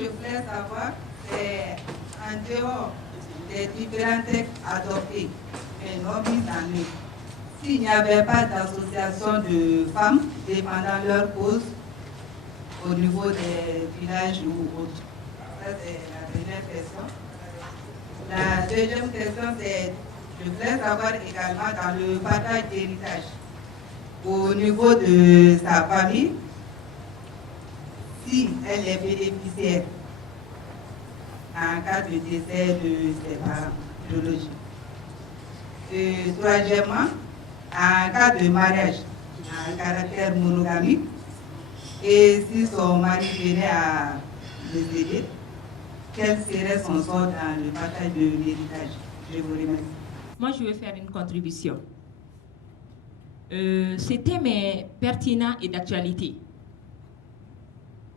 je voulais savoir, c'est en dehors des différents textes adoptés et non mis en œuvre, s'il n'y avait pas d'association de femmes défendant leur cause au niveau des villages ou autres. Ça, c'est la première question. La deuxième question, c'est, je voulais savoir également dans le partage d'héritage, au niveau de sa famille, si elle est bénéficiaire en cas de décès de ses parents biologiques. Troisièmement, en cas de mariage à caractère monogamique, et si son mari venait à décéder, quel serait son sort dans le partage de l'héritage? Je vous remercie. Moi, je vais faire une contribution. Ce thème est pertinent et d'actualité.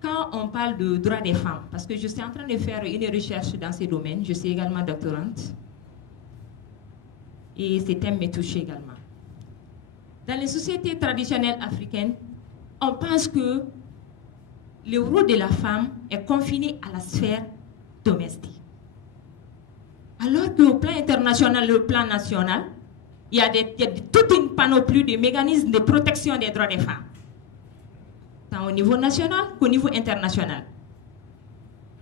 Quand on parle de droits des femmes, parce que je suis en train de faire une recherche dans ces domaines, je suis également doctorante, et ce thème me touche également. Dans les sociétés traditionnelles africaines, on pense que le rôle de la femme est confiné à la sphère domestique. Alors qu'au plan international et au plan national, il y a toute une panoplie de mécanismes de protection des droits des femmes, tant au niveau national qu'au niveau international.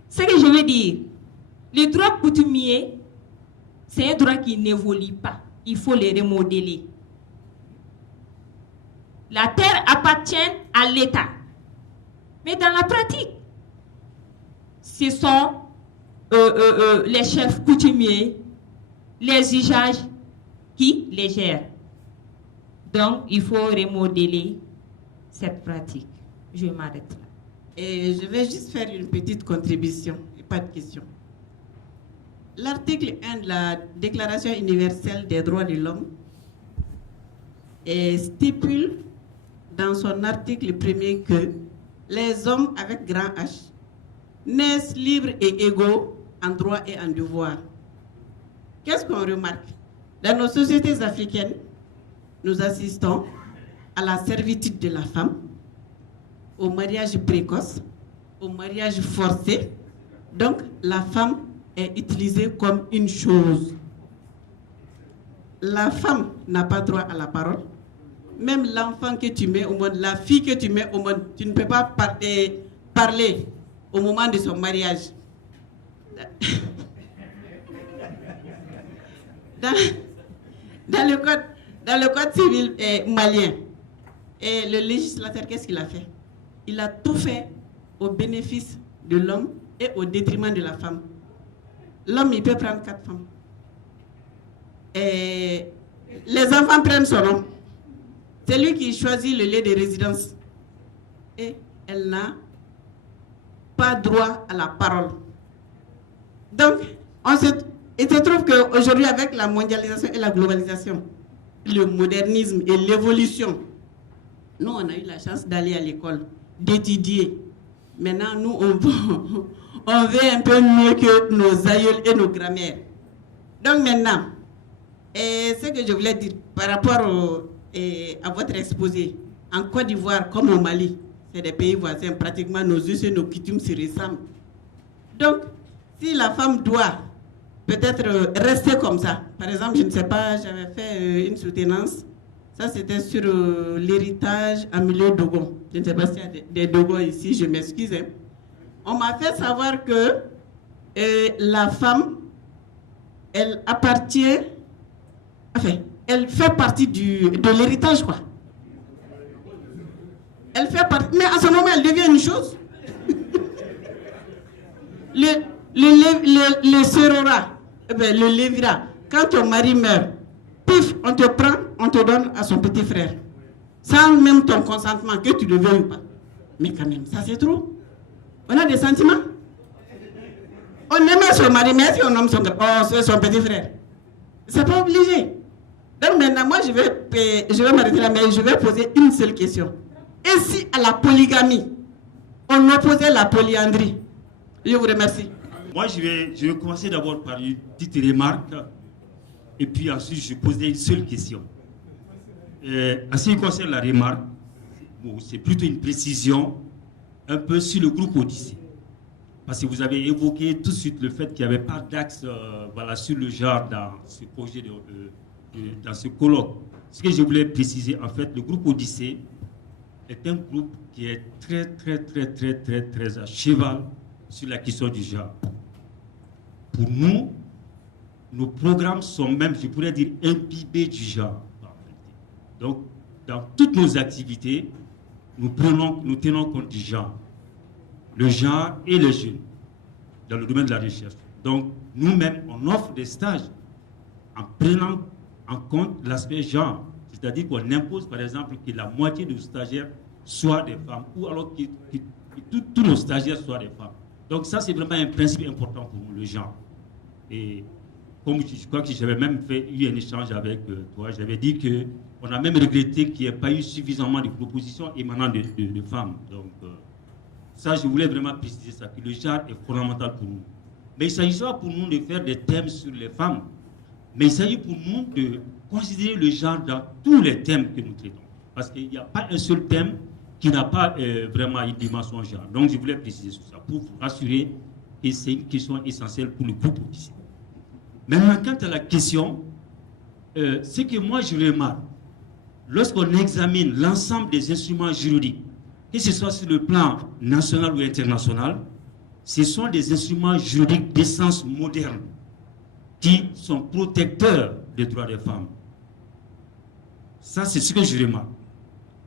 Ce que je veux dire, le droit coutumier, c'est un droit qui n'évolue pas. Il faut le remodeler. La terre appartient à l'État. Mais dans la pratique, ce sont les chefs coutumiers, les usages qui les gèrent. Donc, il faut remodeler cette pratique. Je m'arrête là. Et je vais juste faire une petite contribution, pas de question. L'article 1 de la Déclaration universelle des droits de l'homme stipule dans son article premier que les hommes avec grand H naissent libres et égaux en droit et en devoir. Qu'est-ce qu'on remarque? Dans nos sociétés africaines, nous assistons à la servitude de la femme, au mariage précoce, au mariage forcé. Donc, la femme est utilisée comme une chose. La femme n'a pas droit à la parole. Même l'enfant que tu mets au monde, la fille que tu mets au monde, tu ne peux pas parler au moment de son mariage. Dans le code civil malien, et le législateur, qu'est-ce qu'il a fait? Il a tout fait au bénéfice de l'homme et au détriment de la femme. L'homme, il peut prendre 4 femmes. Et les enfants prennent son nom. C'est lui qui choisit le lieu de résidence. Et elle n'a pas droit à la parole. Donc, il se trouve qu'aujourd'hui, avec la mondialisation et la globalisation, le modernisme et l'évolution, nous, on a eu la chance d'aller à l'école, d'étudier. Maintenant, nous, on veut un peu mieux que nos aïeuls et nos grands-mères. Donc maintenant, ce que je voulais dire par rapport à votre exposé, en Côte d'Ivoire comme au Mali, c'est des pays voisins, pratiquement nos us et nos coutumes se ressemblent. Donc, si la femme doit peut-être rester comme ça, par exemple, je ne sais pas, j'avais fait une soutenance, ça c'était sur l'héritage en milieu Dogon. Je ne sais pas s'il y a des Dogons ici, je m'excuse. Hein. On m'a fait savoir que la femme, elle appartient, enfin, elle fait partie de l'héritage, quoi. Elle fait partie, mais à ce moment, elle devient une chose. Le serora, le lévira, quand ton mari meurt, pif, on te prend, on te donne à son petit frère. Sans même ton consentement, que tu le veuilles ou pas. Mais quand même, ça c'est trop. On a des sentiments. On aime son mari, mais si on aime son petit frère, c'est pas obligé. Donc maintenant, moi je vais m'arrêter là, mais je vais poser une seule question. Et si à la polygamie, on opposait la polyandrie? Je vous remercie. Moi, je vais commencer d'abord par une petite remarque, et puis ensuite je poserai une seule question. En ce qui concerne la remarque, bon, c'est plutôt une précision un peu sur le groupe Odyssée. parce que vous avez évoqué tout de suite le fait qu'il n'y avait pas d'axe voilà, sur le genre dans ce projet, dans ce colloque. Ce que je voulais préciser, en fait, le groupe Odyssée est un groupe qui est très à cheval sur la question du genre. Pour nous, nos programmes sont même, je pourrais dire, imbibés du genre. Donc, dans toutes nos activités, nous tenons compte du genre. Le genre et les jeunes, dans le domaine de la recherche. Donc, nous-mêmes, on offre des stages en prenant en compte l'aspect genre. C'est-à-dire qu'on impose, par exemple, que la moitié de nos stagiaires soient des femmes, ou alors que tous nos stagiaires soient des femmes. Donc ça, c'est vraiment un principe important pour nous, le genre. Et comme je crois que j'avais même eu un échange avec toi, j'avais dit qu'on a même regretté qu'il n'y ait pas eu suffisamment de propositions émanant de femmes. Donc ça, je voulais vraiment préciser ça, que le genre est fondamental pour nous. Mais il ne s'agit pas pour nous de faire des thèmes sur les femmes, mais il s'agit pour nous de considérer le genre dans tous les thèmes que nous traitons. Parce qu'il n'y a pas un seul thème qui n'a pas vraiment une dimension genre. Donc je voulais préciser sur ça, pour vous rassurer que c'est une question essentielle pour le groupe ici. Maintenant, quant à la question, ce que moi je remarque, lorsqu'on examine l'ensemble des instruments juridiques, que ce soit sur le plan national ou international, ce sont des instruments juridiques d'essence moderne qui sont protecteurs des droits des femmes. Ça, c'est ce que je remarque.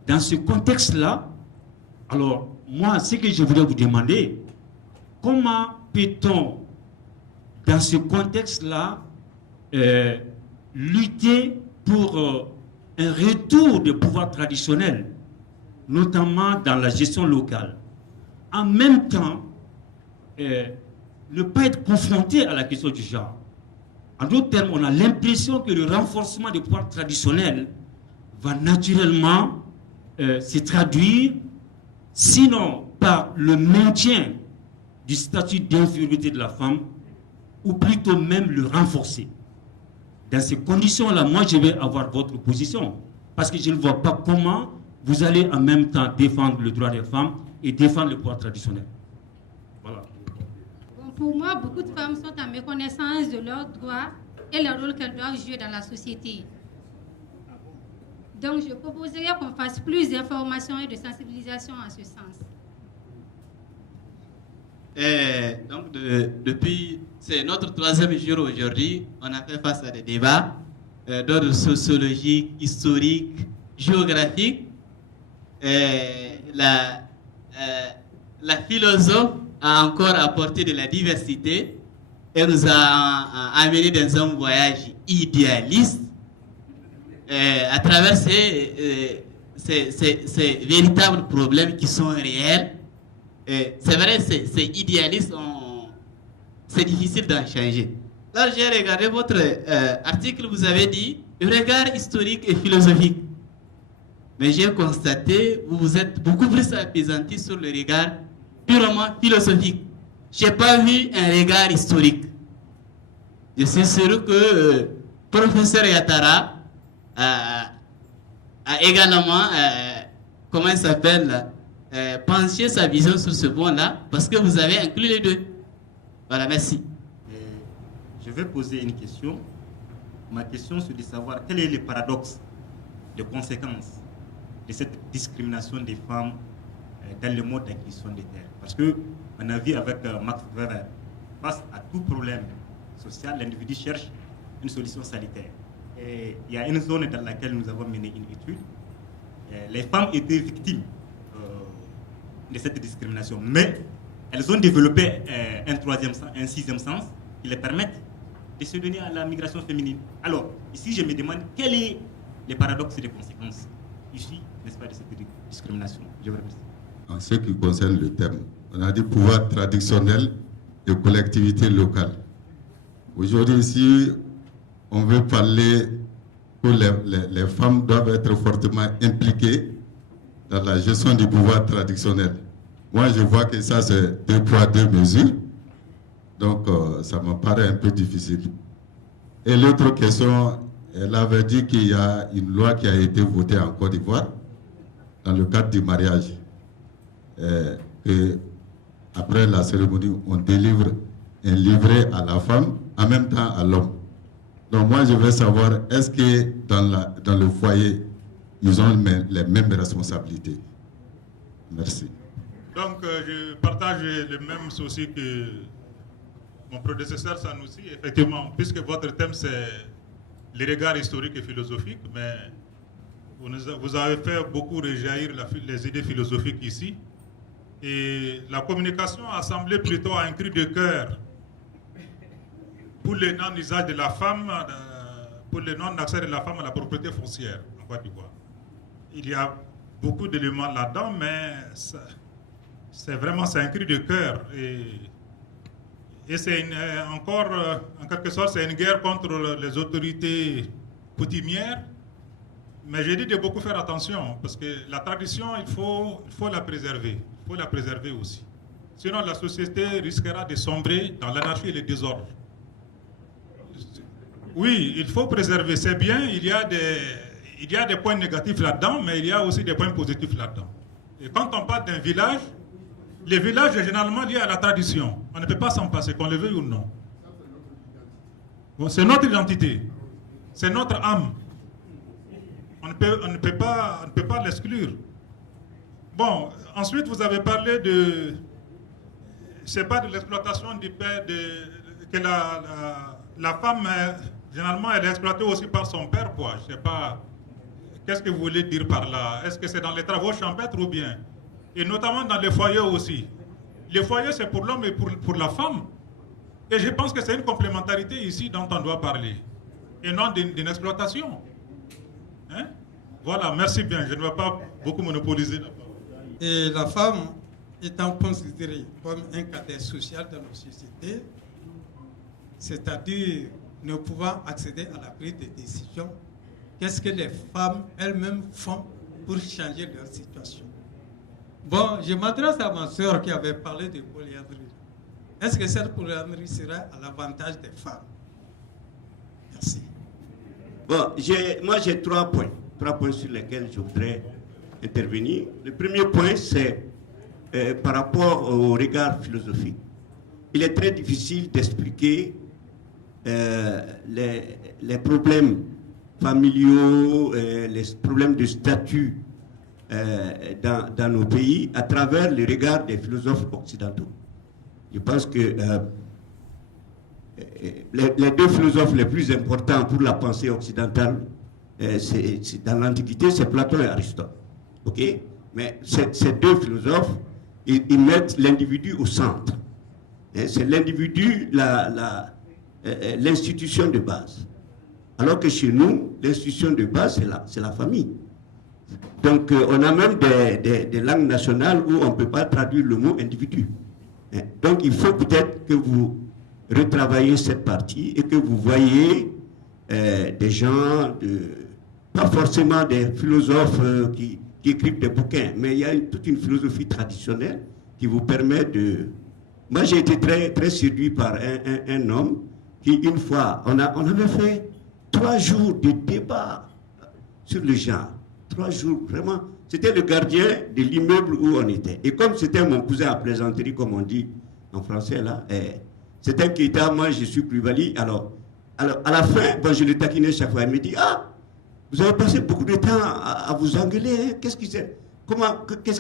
Dans ce contexte-là, alors, moi, ce que je voulais vous demander, comment peut-on, dans ce contexte-là, lutter pour un retour de pouvoir traditionnel, notamment dans la gestion locale. En même temps, ne pas être confronté à la question du genre. En d'autres termes, on a l'impression que le renforcement des pouvoirs traditionnels va naturellement se traduire, sinon par le maintien du statut d'infériorité de la femme, ou plutôt même le renforcer. Dans ces conditions-là, moi, je vais avoir votre position, parce que je ne vois pas comment vous allez en même temps défendre le droit des femmes et défendre le pouvoir traditionnel. Voilà. Bon, pour moi, beaucoup de femmes sont en méconnaissance de leurs droits et le rôle qu'elles doivent jouer dans la société. Donc, je proposerais qu'on fasse plus d'informations et de sensibilisation en ce sens. Donc, depuis, c'est notre 3e jour aujourd'hui, on a fait face à des débats d'ordre sociologique, historique, géographique. La philosophe a encore apporté de la diversité et nous a amené dans un voyage idéaliste à travers ces véritables problèmes qui sont réels. C'est vrai, c'est idéaliste, c'est difficile d'en changer. Là, j'ai regardé votre article, vous avez dit regard historique et philosophique. Mais j'ai constaté, vous êtes beaucoup plus appesanti sur le regard purement philosophique. Je n'ai pas vu un regard historique. Je suis sûr que professeur Yattara a également, comment il s'appelle, penché sa vision sur ce point-là, parce que vous avez inclus les deux. Voilà, merci. Je vais poser une question. Ma question, c'est de savoir quel est le paradoxe, les conséquences de cette discrimination des femmes dans le mode d'acquisition des terres. Parce qu'on a vu avec Max Weber, face à tout problème social, l'individu cherche une solution sanitaire. Et il y a une zone dans laquelle nous avons mené une étude. Les femmes étaient victimes de cette discrimination, mais elles ont développé un sixième sens qui les permettent de se donner à la migration féminine. Alors, ici, je me demande quel est le paradoxe des conséquences ici, n'est-ce pas, de cette discrimination. Je vous remercie. En ce qui concerne le thème, on a dit pouvoir traditionnel et collectivité locale. Aujourd'hui, ici, on veut parler que les femmes doivent être fortement impliquées dans la gestion du pouvoir traditionnel. Moi, je vois que ça, c'est 2 poids, 2 mesures. Donc, ça me paraît un peu difficile. Et l'autre question, elle avait dit qu'il y a une loi qui a été votée en Côte d'Ivoire dans le cadre du mariage. Que après la cérémonie, on délivre un livret à la femme, en même temps à l'homme. Donc moi, je veux savoir, est-ce que dans le foyer, ils ont les mêmes responsabilités? Merci. Donc, je partage le même souci que mon prédécesseur Sanoussi. Effectivement, puisque votre thème, c'est les regards historiques et philosophiques, mais vous avez fait beaucoup rejaillir les idées philosophiques ici. Et la communication a semblé plutôt un cri de cœur pour le non-usage de la femme, pour le non-accès de la femme à la propriété foncière en Côte d'Ivoire. Il y a beaucoup d'éléments là-dedans, mais c'est un cri de cœur. Et c'est encore, en quelque sorte, c'est une guerre contre les autorités coutumières. Mais j'ai dit de beaucoup faire attention, parce que la tradition, il faut la préserver. Il faut la préserver aussi. Sinon, la société risquera de sombrer dans l'anarchie et le désordre. Oui, il faut préserver, c'est bien, il y a des points négatifs là-dedans, mais il y a aussi des points positifs là-dedans. Et quand on parle d'un village, le village est généralement lié à la tradition. On ne peut pas s'en passer, qu'on le veuille ou non. Bon, c'est notre identité, c'est notre âme. On ne peut pas l'exclure. Bon, ensuite vous avez parlé c'est pas de l'exploitation du père, que la femme, généralement, elle est exploitée aussi par son père, quoi. Je sais pas, qu'est-ce que vous voulez dire par là? Est-ce que c'est dans les travaux champêtres ou bien? Et notamment dans les foyers aussi. Les foyers, c'est pour l'homme et pour la femme. Et je pense que c'est une complémentarité ici dont on doit parler. Et non d'une exploitation. Hein? Voilà, merci bien. Je ne vais pas beaucoup monopoliser la parole. Et la femme étant considérée comme un cadre social dans nos sociétés, c'est-à-dire ne pouvant accéder à la prise de décision, qu'est-ce que les femmes elles-mêmes font pour changer leur situation? Bon, je m'adresse à ma soeur qui avait parlé de polyandrie. Est-ce que cette polyandrie serait à l'avantage des femmes? Merci. Bon, moi j'ai 3 points sur lesquels je voudrais intervenir. Le premier point, c'est par rapport au regard philosophique. Il est très difficile d'expliquer les problèmes familiaux, les problèmes de statut dans nos pays à travers le regard des philosophes occidentaux. Je pense que les 2 philosophes les plus importants pour la pensée occidentale, dans l'Antiquité, c'est Platon et Aristote. Ok? Mais ces 2 philosophes, ils mettent l'individu au centre. C'est l'individu, l'institution de base. Alors que chez nous, l'institution de base, c'est la famille. Donc, on a même des langues nationales où on ne peut pas traduire le mot individu. Donc, il faut peut-être que vous retravaillez cette partie et que vous voyez des gens, pas forcément des philosophes qui écrivent des bouquins, mais il y a toute une philosophie traditionnelle qui vous permet de... Moi, j'ai été très, très séduit par un homme qui, une fois, on avait fait 3 jours de débat sur le genre. 3 jours, vraiment. C'était le gardien de l'immeuble où on était. Et comme c'était mon cousin à plaisanterie, comme on dit en français, là, c'était inquiétant. Moi, je suis plus-value. Alors, à la fin, bon, je le taquinais chaque fois. Il me dit, ah, vous avez passé beaucoup de temps à vous engueuler. Hein? Qu'est-ce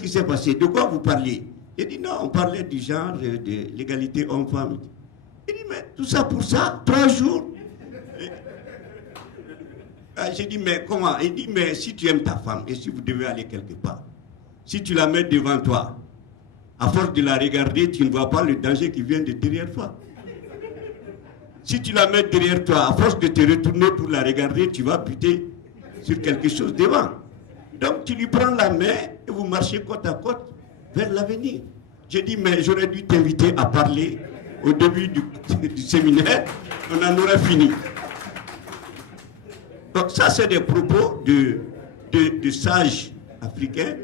qui s'est passé? De quoi vous parliez? Il dit, non, on parlait du genre, de l'égalité homme-femme. Il dit, mais tout ça pour ça, 3 jours. J'ai dit, mais comment? Il dit, mais si tu aimes ta femme et si vous devez aller quelque part, si tu la mets devant toi, à force de la regarder, tu ne vois pas le danger qui vient de derrière toi. Si tu la mets derrière toi, à force de te retourner pour la regarder, tu vas buter sur quelque chose devant. Donc tu lui prends la main et vous marchez côte à côte vers l'avenir. J'ai dit, mais j'aurais dû t'inviter à parler au début du séminaire, on en aurait fini. Donc ça, c'est des propos de sages africains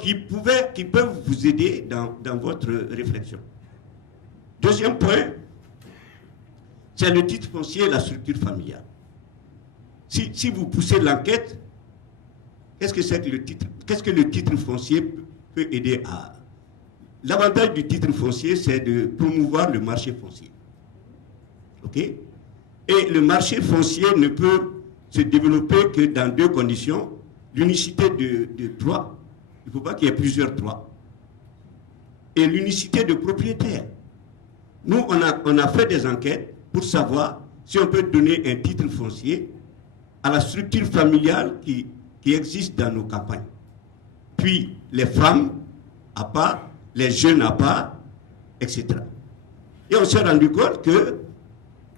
qui peuvent vous aider dans votre réflexion. Deuxième point, c'est le titre foncier et la structure familiale. Si vous poussez l'enquête, qu'est-ce que c'est que le titre? Qu'est-ce que le titre foncier peut aider l'avantage du titre foncier, c'est de promouvoir le marché foncier. OK? Et le marché foncier ne peut se développer que dans deux conditions. L'unicité de droit, il ne faut pas qu'il y ait plusieurs droits. Et l'unicité de propriétaire. Nous, on a fait des enquêtes pour savoir si on peut donner un titre foncier à la structure familiale qui existe dans nos campagnes. Puis les femmes à part, les jeunes à part, etc. Et on s'est rendu compte que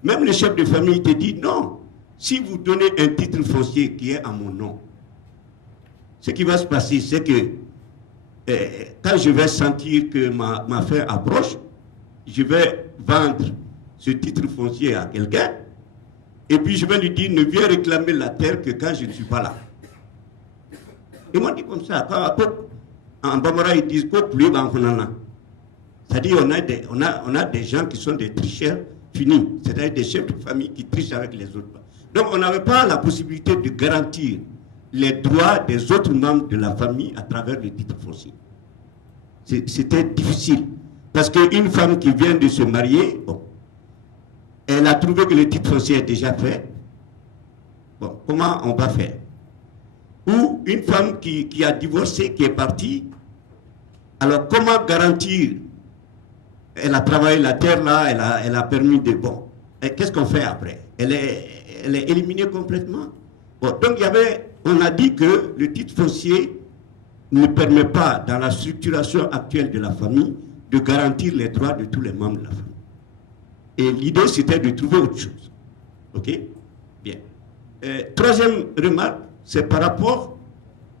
même le chef de famille te dit non, si vous donnez un titre foncier qui est à mon nom, ce qui va se passer, c'est que quand je vais sentir que ma fin approche, je vais vendre ce titre foncier à quelqu'un, et puis je vais lui dire, ne viens réclamer la terre que quand je ne suis pas là. Ils m'ont dit comme ça. En Bambara, ils disent quoi plus en Fonana. C'est-à-dire on a des gens qui sont des tricheurs finis, c'est-à-dire des chefs de famille qui trichent avec les autres. Donc on n'avait pas la possibilité de garantir les droits des autres membres de la famille à travers le titre foncier. C'était difficile. Parce qu'une femme qui vient de se marier, bon, elle a trouvé que le titre foncier est déjà fait. Bon, comment on va faire? Ou une femme qui a divorcé, qui est partie, alors comment garantir? Elle a travaillé la terre là, elle a permis de... Bon, qu'est-ce qu'on fait après? Elle est éliminée complètement. Bon, donc on a dit que le titre foncier ne permet pas, dans la structuration actuelle de la famille, de garantir les droits de tous les membres de la famille. Et l'idée, c'était de trouver autre chose. OK? Bien. Troisième remarque, c'est par rapport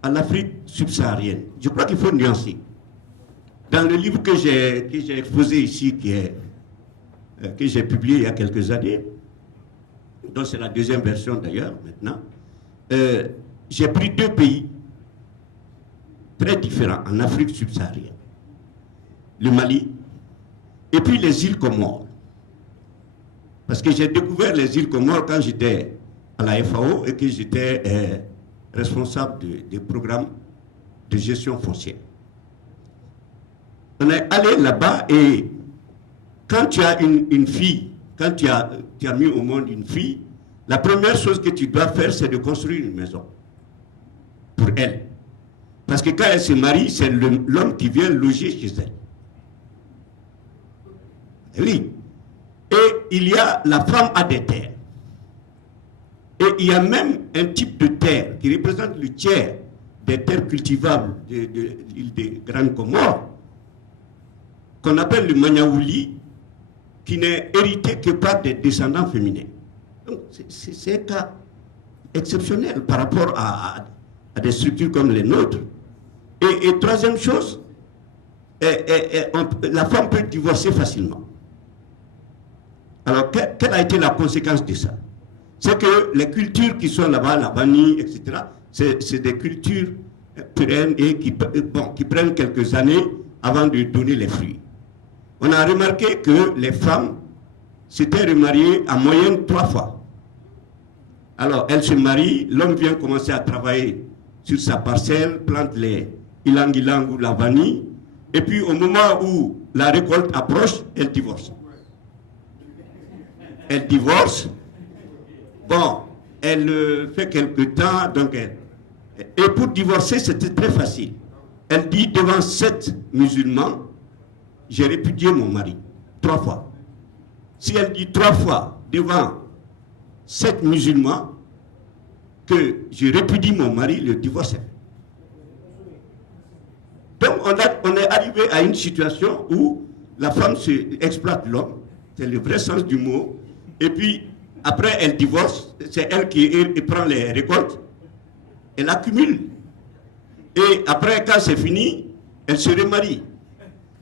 à l'Afrique subsaharienne. Je crois qu'il faut nuancer. Dans le livre que j'ai exposé ici, que j'ai publié il y a quelques années, dont c'est la deuxième version d'ailleurs maintenant, j'ai pris deux pays très différents en Afrique subsaharienne. Le Mali et puis les îles Comores. Parce que j'ai découvert les îles Comores quand j'étais à la FAO et que j'étais responsable des programmes de gestion foncière. On est allé là-bas et quand tu as une fille, quand tu as mis au monde une fille, la première chose que tu dois faire, c'est de construire une maison pour elle. Parce que quand elle se marie, c'est l'homme qui vient loger chez elle. Oui. Et la femme a des terres. Et il y a même un type de terre qui représente le tiers des terres cultivables de l'île des Grandes Comores, qu'on appelle le Maniaouli, qui n'est hérité que par des descendants féminins. Donc c'est un cas exceptionnel par rapport à des structures comme les nôtres. Et troisième chose, la femme peut divorcer facilement. Alors, quelle a été la conséquence de ça? C'est que les cultures qui sont là-bas, la vanille, etc., c'est des cultures pérennes et qui prennent quelques années avant de donner les fruits. On a remarqué que les femmes s'étaient remariées en moyenne 3 fois. Alors, elles se marient, l'homme vient commencer à travailler sur sa parcelle, plante les ilang-ilang ou la vanille, et puis au moment où la récolte approche, elle divorce. Elle divorce. Bon, elle fait quelque temps, donc et pour divorcer, c'était très facile. Elle dit devant 7 musulmans, j'ai répudié mon mari 3 fois. Si elle dit 3 fois devant 7 musulmans que je répudie mon mari, le divorce est fait. Donc on est arrivé à une situation où la femme exploite l'homme, c'est le vrai sens du mot, et puis après elle divorce, c'est elle qui prend les récoltes, elle accumule. Et après, quand c'est fini, elle se remarie.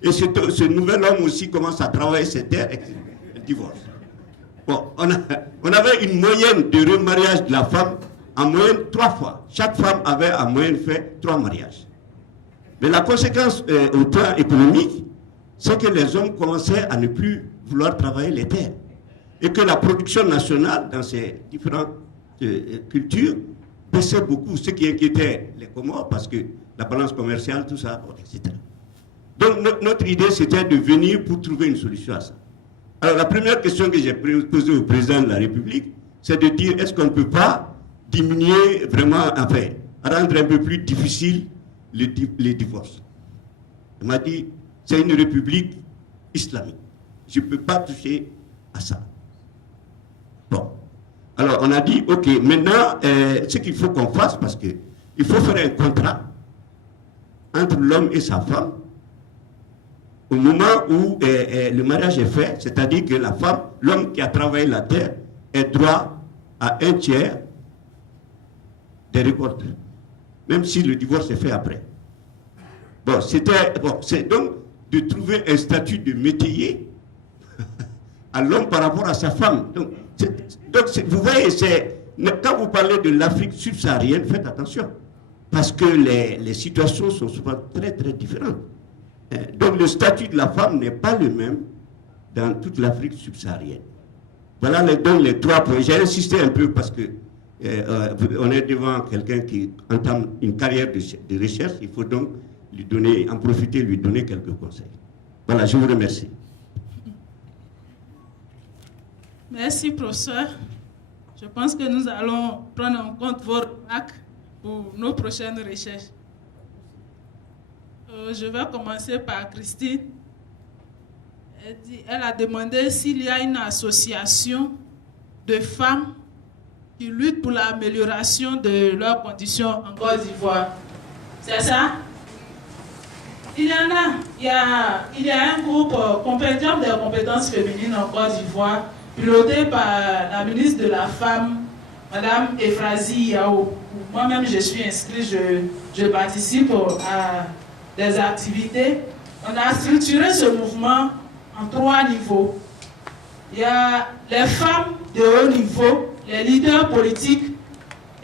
Et ce nouvel homme aussi commence à travailler ses terres, et elle divorce. Bon, on avait une moyenne de remariage de la femme en moyenne 3 fois. Chaque femme avait en moyenne fait 3 mariages. Mais la conséquence au plan économique, c'est que les hommes commençaient à ne plus vouloir travailler les terres. Et que la production nationale dans ces différentes cultures baissait beaucoup, ce qui inquiétait les Comores parce que la balance commerciale, tout ça, bon, etc. Donc notre idée, c'était de venir pour trouver une solution à ça. Alors la première question que j'ai posée au président de la République, c'est de dire, est-ce qu'on ne peut pas diminuer vraiment, enfin, rendre un peu plus difficile les divorces. Il m'a dit, c'est une république islamique. Je ne peux pas toucher à ça. Bon. Alors, on a dit, OK, maintenant, ce qu'il faut qu'on fasse, parce qu'il faut faire un contrat entre l'homme et sa femme au moment où le mariage est fait, c'est-à-dire que la femme, l'homme qui a travaillé la terre, est droit à 1/3 des récoltes, même si le divorce est fait après. Bon, c'est donc de trouver un statut de métayer à l'homme par rapport à sa femme. Donc vous voyez, quand vous parlez de l'Afrique subsaharienne, faites attention, parce que les situations sont souvent très très différentes. Donc le statut de la femme n'est pas le même dans toute l'Afrique subsaharienne. Voilà donc les 3 points. J'ai insisté un peu parce que on est devant quelqu'un qui entame une carrière de recherche. Il faut donc en profiter, lui donner quelques conseils. Voilà, je vous remercie. Merci, professeur. Je pense que nous allons prendre en compte vos remarques pour nos prochaines recherches. Je vais commencer par Christine. Elle a demandé s'il y a une association de femmes qui luttent pour l'amélioration de leurs conditions en Côte d'Ivoire. C'est ça? Il y en a. Il y a un groupe compendium des compétences féminines en Côte d'Ivoire, piloté par la ministre de la Femme, Madame Ephrasie Yao. Moi-même, je suis inscrite, je participe à des activités. On a structuré ce mouvement en 3 niveaux. Il y a les femmes de haut niveau, les leaders politiques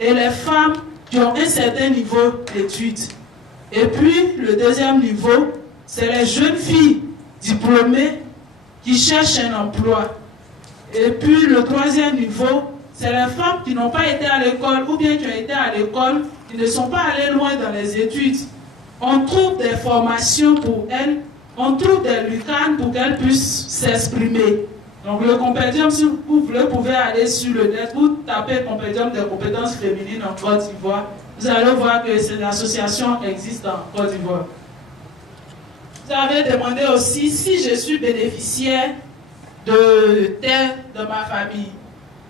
et les femmes qui ont un certain niveau d'études. Et puis, le deuxième niveau, c'est les jeunes filles diplômées qui cherchent un emploi. Et puis, le troisième niveau, c'est les femmes qui n'ont pas été à l'école ou bien qui ont été à l'école, qui ne sont pas allées loin dans les études. On trouve des formations pour elles, on trouve des lucarnes pour qu'elles puissent s'exprimer. Donc le compendium, si vous voulez, vous pouvez aller sur le net, vous tapez compendium des compétences féminines en Côte d'Ivoire. Vous allez voir que cette association existe en Côte d'Ivoire. Vous avez demandé aussi si je suis bénéficiaire de terre de ma famille.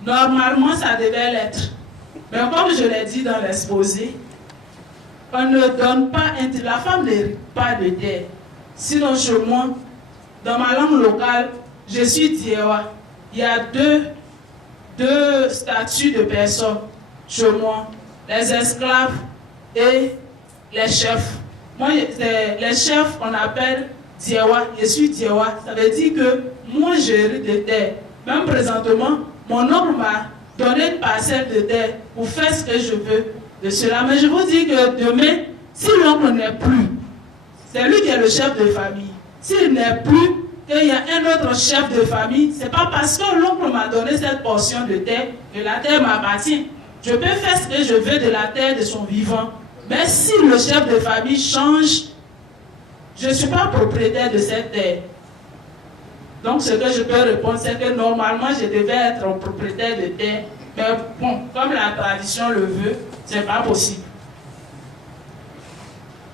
Normalement, ça devait l'être. Mais comme je l'ai dit dans l'exposé, on ne donne pas, la femme n'hérite pas de terre. Sinon, chez moi, dans ma langue locale, je suis Diewa. Il y a deux statuts de personnes chez moi, les esclaves et les chefs. Moi, les chefs, on appelle Diewa. Je suis Diewa. Ça veut dire que moi, j'hérite de terre. Même présentement, mon oncle m'a donné une parcelle de terre pour faire ce que je veux de cela. Mais je vous dis que demain, si l'oncle n'est plus, c'est lui qui est le chef de famille. S'il n'est plus, qu'il y a un autre chef de famille, ce n'est pas parce que l'oncle m'a donné cette portion de terre que la terre m'appartient. Je peux faire ce que je veux de la terre de son vivant. Mais si le chef de famille change, je ne suis pas propriétaire de cette terre. Donc ce que je peux répondre, c'est que normalement, je devais être propriétaire de terre. Mais bon, comme la tradition le veut, ce n'est pas possible.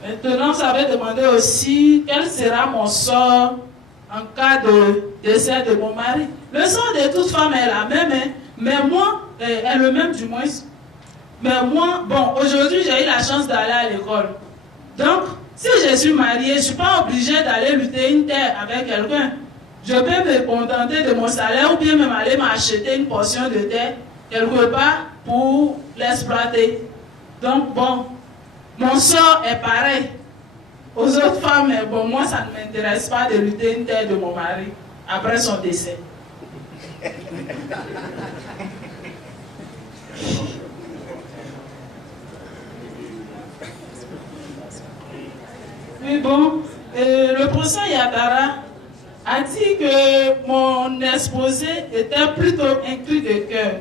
Maintenant, vous avez demandé aussi quel sera mon sort en cas de décès de mon mari. Le sort de toute femme est la même, hein, mais moi, est le même du moins. Mais moi, bon, aujourd'hui, j'ai eu la chance d'aller à l'école. Donc, si je suis mariée, je ne suis pas obligée d'aller lutter une terre avec quelqu'un. Je peux me contenter de mon salaire ou bien même aller m'acheter une portion de terre quelque part pour l'exploiter. Donc, bon, mon sort est pareil aux autres femmes, mais bon, moi, ça ne m'intéresse pas de lutter une terre de mon mari après son décès. Oui, bon, le professeur Yadara a dit que mon exposé était plutôt un cri de cœur.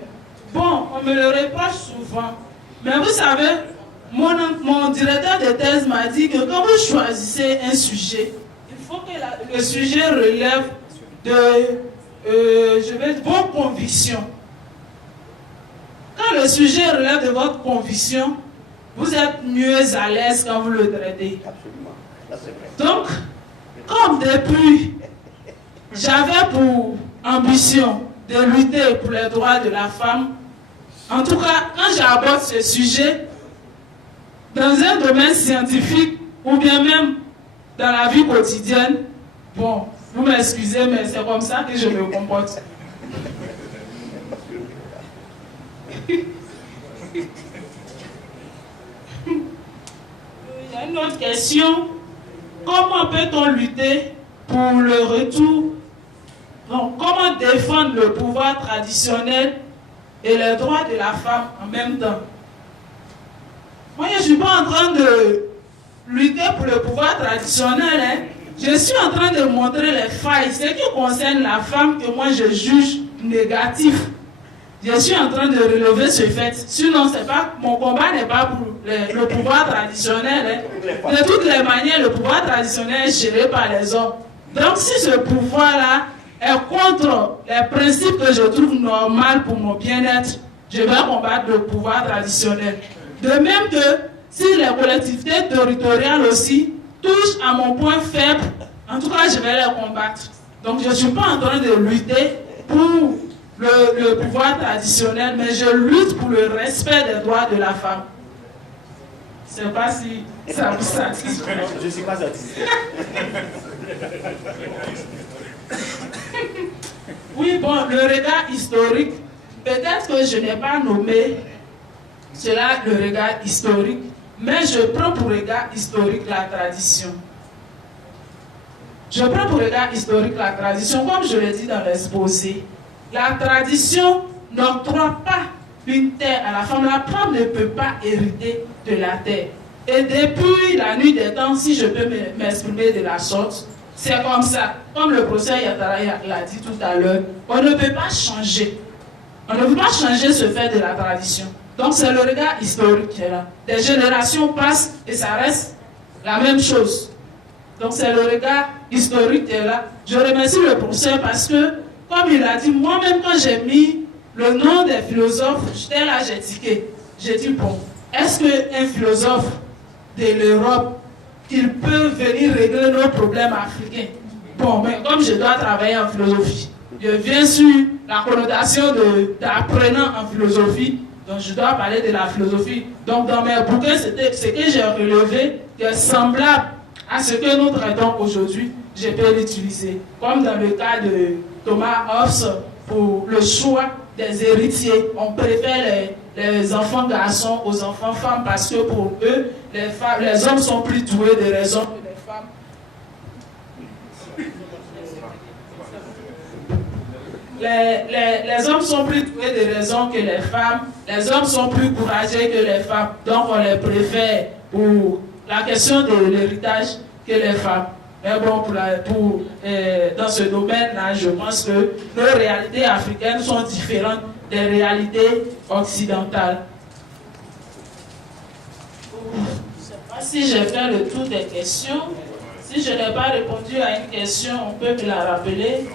Bon, on me le reproche souvent, mais vous savez, mon directeur de thèse m'a dit que quand vous choisissez un sujet, faut que le sujet relève de vos convictions. Quand le sujet relève de votre conviction, vous êtes mieux à l'aise quand vous le traitez. Absolument. Ça, c'est vrai. Donc, comme depuis, j'avais pour ambition de lutter pour les droits de la femme, en tout cas, quand j'aborde ce sujet, dans un domaine scientifique ou bien même dans la vie quotidienne, bon, vous m'excusez, mais c'est comme ça que je me comporte. Il y a une autre question. Comment peut-on lutter pour le retour? Donc, comment défendre le pouvoir traditionnel et les droits de la femme en même temps? Moi, je ne suis pas en train de lutter pour le pouvoir traditionnel. Hein. Je suis en train de montrer les failles. Ce qui concerne la femme que moi je juge négatif. Je suis en train de relever ce fait. Sinon, c'est pas, mon combat n'est pas pour le pouvoir traditionnel. Hein. De toutes les manières, le pouvoir traditionnel est géré par les hommes. Donc, si ce pouvoir-là est contre les principes que je trouve normaux pour mon bien-être, je vais combattre le pouvoir traditionnel. De même que si les collectivités territoriales aussi touchent à mon point faible, en tout cas, je vais les combattre. Donc, je ne suis pas en train de lutter pour le pouvoir traditionnel, mais je lutte pour le respect des droits de la femme. Je ne sais pas si ça vous satisfait. Je ne suis pas satisfait. Oui, bon, le regard historique, peut-être que je n'ai pas nommé cela le regard historique, mais je prends pour regard historique la tradition. Je prends pour regard historique la tradition, comme je l'ai dit dans l'exposé. La tradition n'octroie pas une terre à la femme. La femme ne peut pas hériter de la terre. Et depuis la nuit des temps, si je peux m'exprimer de la sorte, c'est comme ça. Comme le professeur Yatara l'a dit tout à l'heure, on ne peut pas changer. On ne peut pas changer ce fait de la tradition. Donc c'est le regard historique qui est là. Des générations passent et ça reste la même chose. Donc c'est le regard historique qui est là. Je remercie le professeur parce que, comme il a dit, moi-même quand j'ai mis le nom des philosophes, j'étais là, j'ai tiqué. J'ai dit, bon, est-ce qu'un philosophe de l'Europe, qu'il peut venir régler nos problèmes africains? Bon, mais comme je dois travailler en philosophie, je viens sur la connotation d'apprenant en philosophie, donc je dois parler de la philosophie. Donc dans mes bouquins, c'était ce que j'ai relevé, qui est semblable à ce que nous traitons aujourd'hui, je peux l'utiliser. Comme dans le cas de Thomas Hobbes, pour le choix des héritiers, on préfère les enfants garçons aux enfants femmes parce que pour eux, les hommes sont plus doués de raison que les femmes. Les hommes sont plus doués de raison que les femmes. Les hommes sont plus courageux que les femmes. Donc on les préfère pour la question de l'héritage que les femmes. Mais bon, dans ce domaine-là, je pense que nos réalités africaines sont différentes des réalités occidentales. Je ne sais pas si j'ai fait le tour des questions. Si je n'ai pas répondu à une question, on peut me la rappeler.